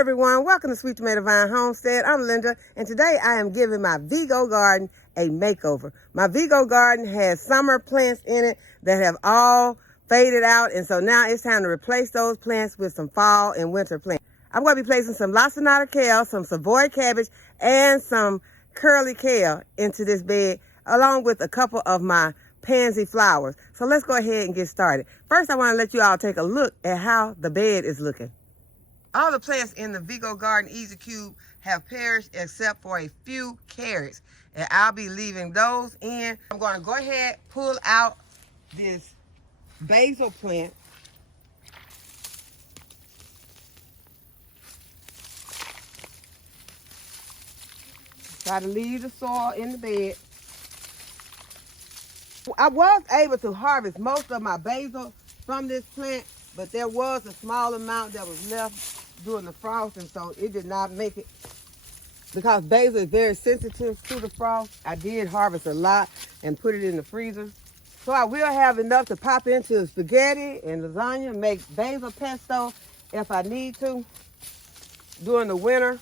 everyone, welcome to Sweet Tomato Vine Homestead. I'm Linda, and today I am giving my Vego Garden a makeover. My Vego Garden has summer plants in it that have all faded out, and so now it's time to replace those plants with some fall and winter plants. I'm going to be placing some lacinato kale, some Savoy cabbage, and some curly kale into this bed, along with a couple of my pansy flowers. So let's go ahead and get started. First, I want to let you all take a look at how the bed is looking. All the plants in the Vego Garden EZ cube have perished except for a few carrots, and I'll be leaving those in. I'm going to go ahead, pull out this basil plant. Try to leave the soil in the bed. I was able to harvest most of my basil from this plant, but there was a small amount that was left during the frost, and so it did not make it. Because basil is very sensitive to the frost, I did harvest a lot and put it in the freezer. So I will have enough to pop into spaghetti and lasagna, make basil pesto if I need to during the winter.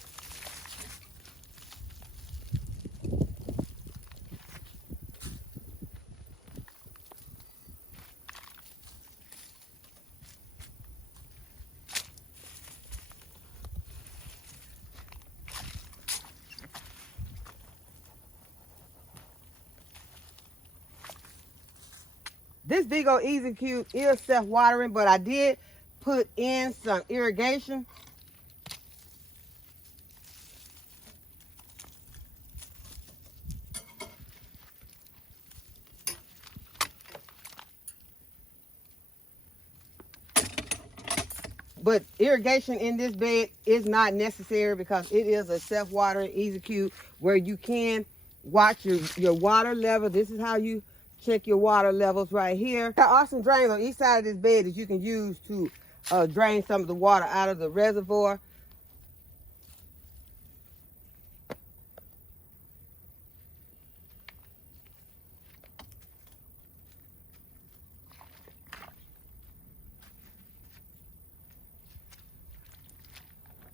This Vego EZ cube is self-watering, but I did put in some irrigation. But irrigation in this bed is not necessary because it is a self-watering EZ cube where you can watch your water level. This is how you check your water levels right here. There are some drains on each side of this bed that you can use to drain some of the water out of the reservoir.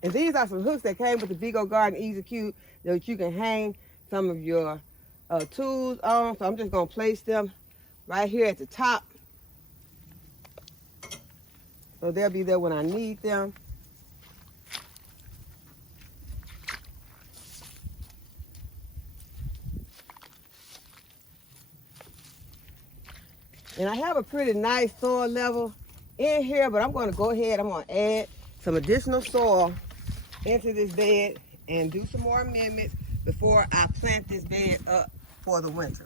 And these are some hooks that came with the Vego Garden EZ cube that you can hang some of your tools on. So I'm just going to place them right here at the top, so they'll be there when I need them. And I have a pretty nice soil level in here, but I'm going to go ahead, I'm going to add some additional soil into this bed and do some more amendments before I plant this bed up for the winter.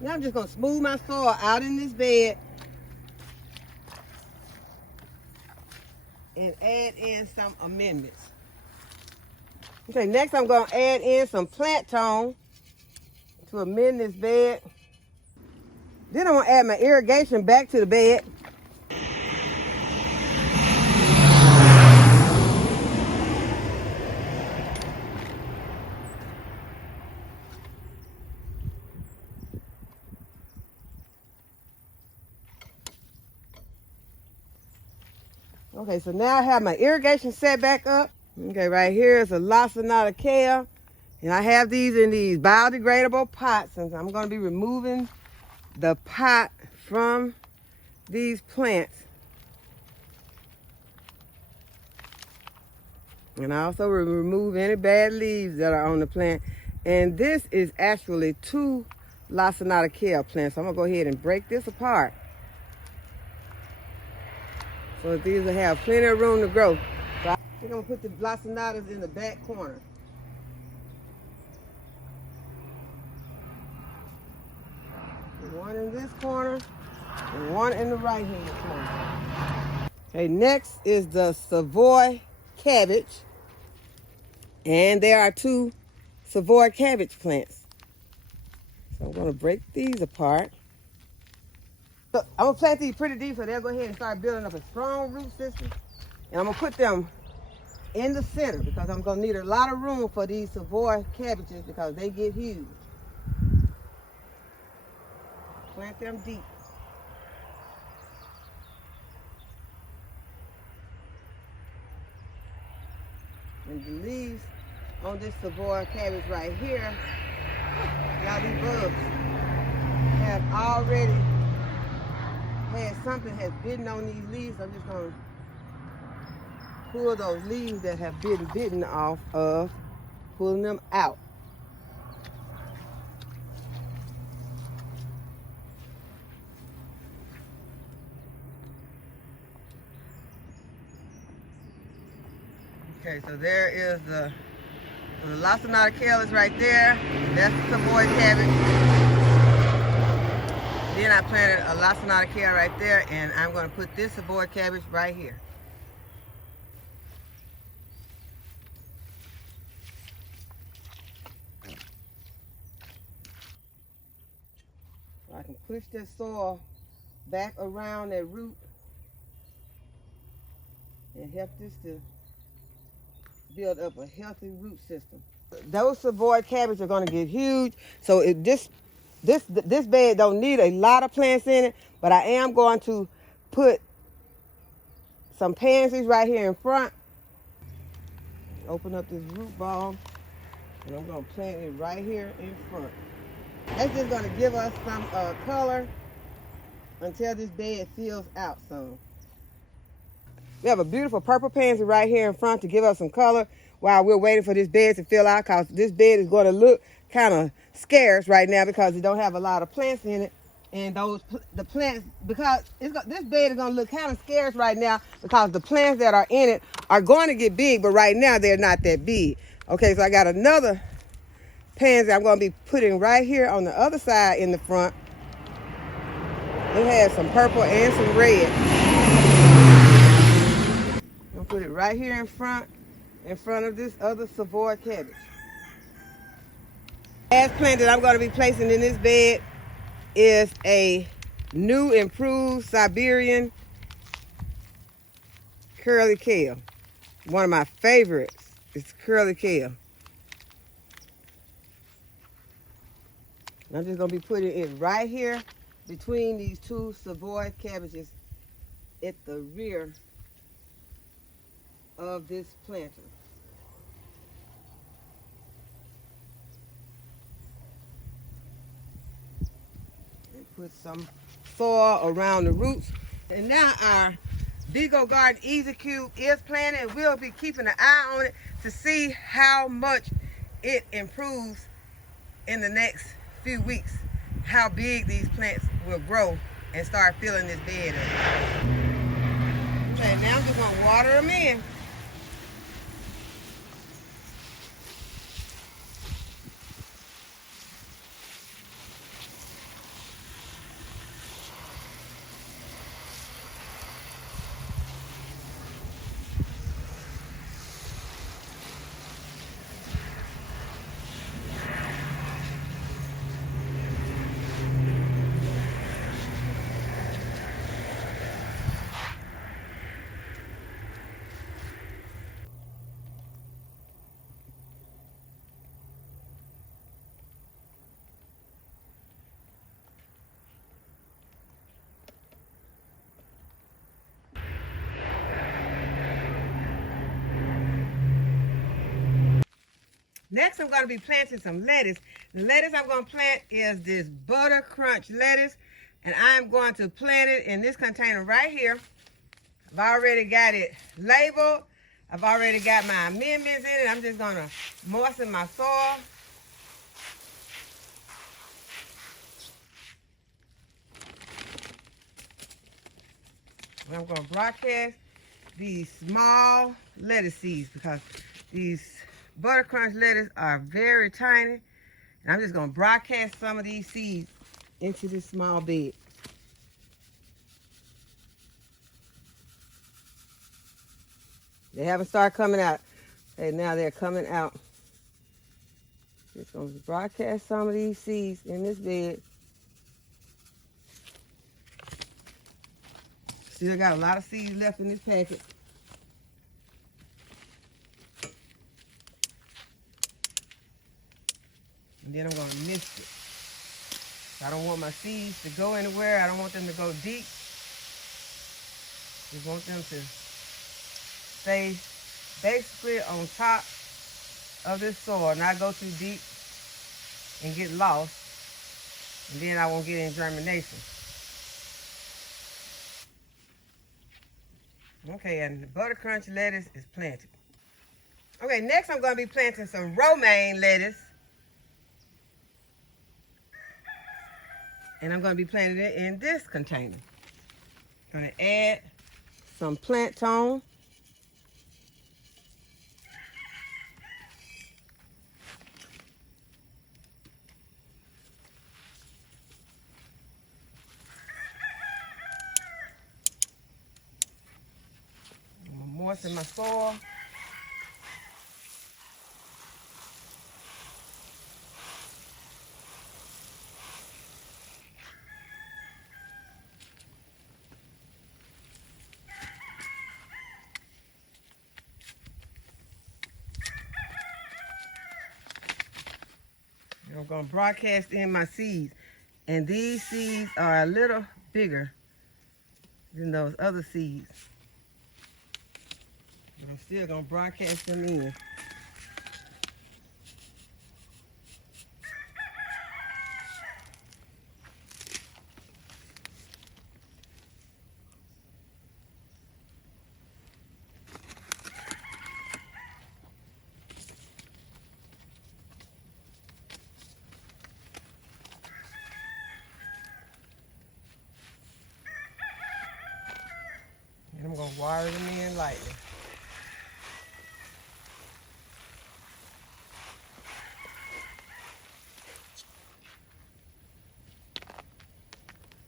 Now I'm just going to smooth my soil out in this bed and add in some amendments. Okay, next I'm going to add in some plant tone to amend this bed. Then I'm going to add my irrigation back to the bed. Okay, so now I have my irrigation set back up. Okay, right here is a lacinato kale. And I have these in these biodegradable pots. And I'm going to be removing the pot from these plants. And I also will remove any bad leaves that are on the plant. And this is actually 2 lacinato kale plants. So I'm going to go ahead and break this apart, so that these will have plenty of room to grow. So I think I'm going to put the lacinatas in the back corner. One in this corner and one in the right hand corner. Okay, next is the Savoy cabbage. And there are 2 Savoy cabbage plants. So I'm going to break these apart. So I'm going to plant these pretty deep so they'll go ahead and start building up a strong root system. And I'm going to put them in the center because I'm going to need a lot of room for these Savoy cabbages because they get huge. Plant them deep. And the leaves on this Savoy cabbage right here, y'all, these bugs have already had something has bitten on these leaves. I'm just going to pull those leaves that have been bitten off of, pulling them out. Okay, so there is the lacinato kale is right there. That's the Savoy cabbage. Then I planted a lacinato kale right there, and I'm going to put this Savoy cabbage right here. So I can push this soil back around that root and help this to build up a healthy root system. Those Savoy cabbage are going to get huge, so this bed don't need a lot of plants in it, but I am going to put some pansies right here in front. Open up this root ball, and I'm going to plant it right here in front. That's just going to give us some color until this bed fills out some. We have a beautiful purple pansy right here in front to give us some color while we're waiting for this bed to fill out, because this bed is going to look kind of scarce right now because it don't have a lot of plants in it. And the plants, because this bed is going to look kind of scarce right now because the plants that are in it are going to get big, but right now they're not that big. Okay, so I got another pansy I'm going to be putting right here on the other side in the front. It has some purple and some red. I'm going to put it right here in front of this other Savoy cabbage. The last plant that I'm going to be placing in this bed is a new improved Siberian curly kale. One of my favorites is curly kale. And I'm just going to be putting it right here between these 2 Savoy cabbages at the rear of this planter. And put some soil around the roots. And now our Vego Garden EZ Cube is planted, and we'll be keeping an eye on it to see how much it improves in the next few weeks, how big these plants will grow and start filling this bed up. Okay, now I'm just going to water them in. Next, I'm going to be planting some lettuce. The lettuce I'm going to plant is this Butter Crunch lettuce, and I'm going to plant it in this container right here. I've already got it labeled. I've already got my amendments in it. I'm just going to moisten my soil. And I'm going to broadcast these small lettuce seeds because these Butter Crunch lettuce are very tiny. And I'm just going to broadcast some of these seeds into this small bed. They haven't started coming out. And now they're coming out. Just going to broadcast some of these seeds in this bed. Still got a lot of seeds left in this packet. And then I'm going to mix it. I don't want my seeds to go anywhere. I don't want them to go deep. Just want them to stay basically on top of this soil, not go too deep and get lost. And then I won't get any germination. Okay, and the Butter Crunch lettuce is planted. Okay, next I'm going to be planting some romaine lettuce. And I'm going to be planting it in this container. I'm going to add some plant tone. I'm going to moisten my soil. I'm going to broadcast in my seeds. And these seeds are a little bigger than those other seeds. But I'm still going to broadcast them in. And I'm going to wire them in lightly.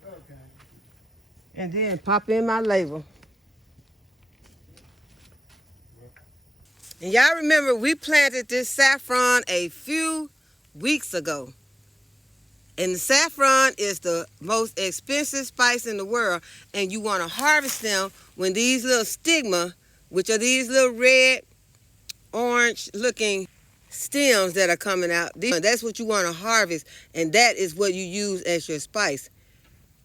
Okay. And then pop in my label. And y'all remember we planted this saffron a few weeks ago. And the saffron is the most expensive spice in the world. And you want to harvest them when these little stigma, which are these little red, orange looking stems that are coming out. That's what you want to harvest. And that is what you use as your spice.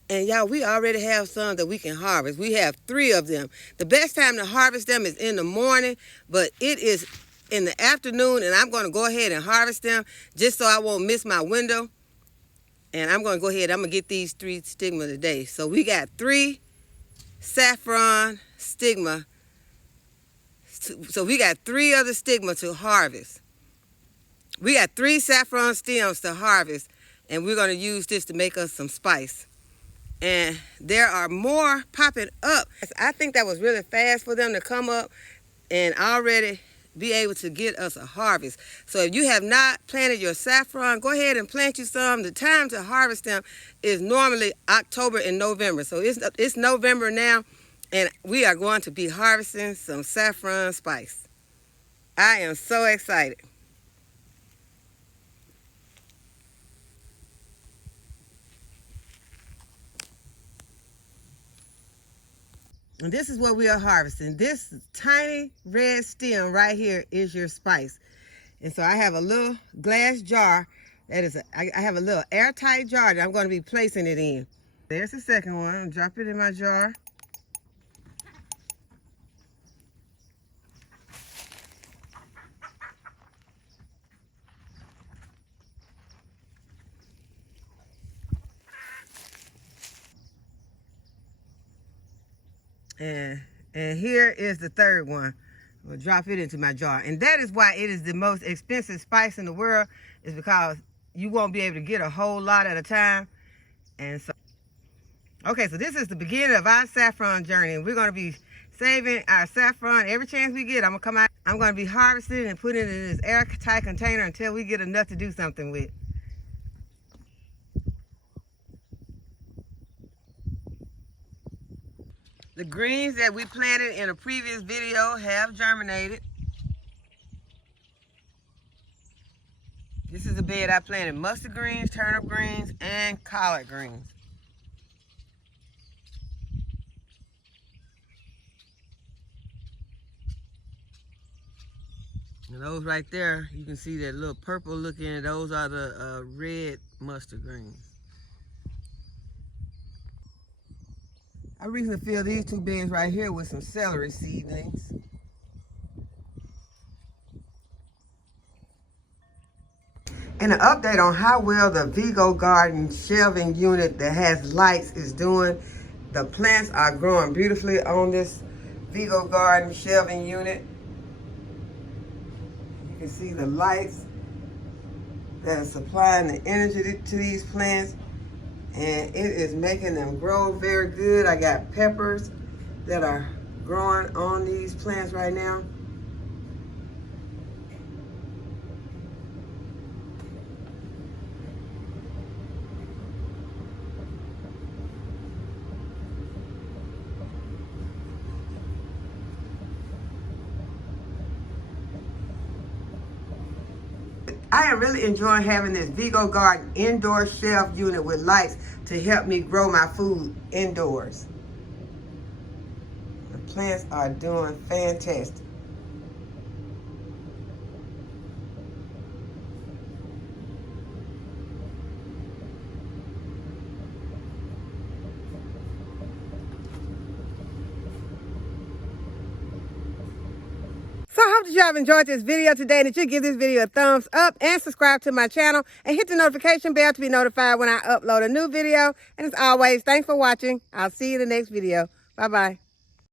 And y'all, we already have some that we can harvest. We have 3 of them. The best time to harvest them is in the morning, but it is in the afternoon. And I'm going to go ahead and harvest them just so I won't miss my window. And I'm going to go ahead. I'm going to get these 3 stigma today. So we got 3 saffron stigma. So we got 3 other stigma to harvest. We got 3 saffron stems to harvest. And we're going to use this to make us some spice. And there are more popping up. I think that was really fast for them to come up and already be able to get us a harvest. So if you have not planted your saffron, go ahead and plant you some. The time to harvest them is normally October and November. So it's November now, and we are going to be harvesting some saffron spice. I am so excited. And this is what we are harvesting. This tiny red stem right here is your spice. And so I have a little glass jar that is, I have a little airtight jar that I'm going to be placing it in. There's the second one. I'm drop it in my jar. And here is the third one. We'll drop it into my jar. And that is why it is the most expensive spice in the world, is because you won't be able to get a whole lot at a time. And so, okay, so this is the beginning of our saffron journey. And we're going to be saving our saffron every chance we get. I'm going to be harvesting and putting it in this airtight container until we get enough to do something with. The greens that we planted in a previous video have germinated. This is the bed I planted mustard greens, turnip greens, and collard greens. And those right there, you can see that little purple looking, those are the red mustard greens. I recently filled these two beds right here with some celery seedlings. And an update on how well the Vego Garden shelving unit that has lights is doing. The plants are growing beautifully on this Vego Garden shelving unit. You can see the lights that are supplying the energy to these plants. And it is making them grow very good. I got peppers that are growing on these plants right now. I am really enjoying having this Vego Garden indoor shelf unit with lights to help me grow my food indoors. The plants are doing fantastic. So I hope that you have enjoyed this video today and that you give this video a thumbs up and subscribe to my channel and hit the notification bell to be notified when I upload a new video. And as always, thanks for watching. I'll see you in the next video. Bye-bye.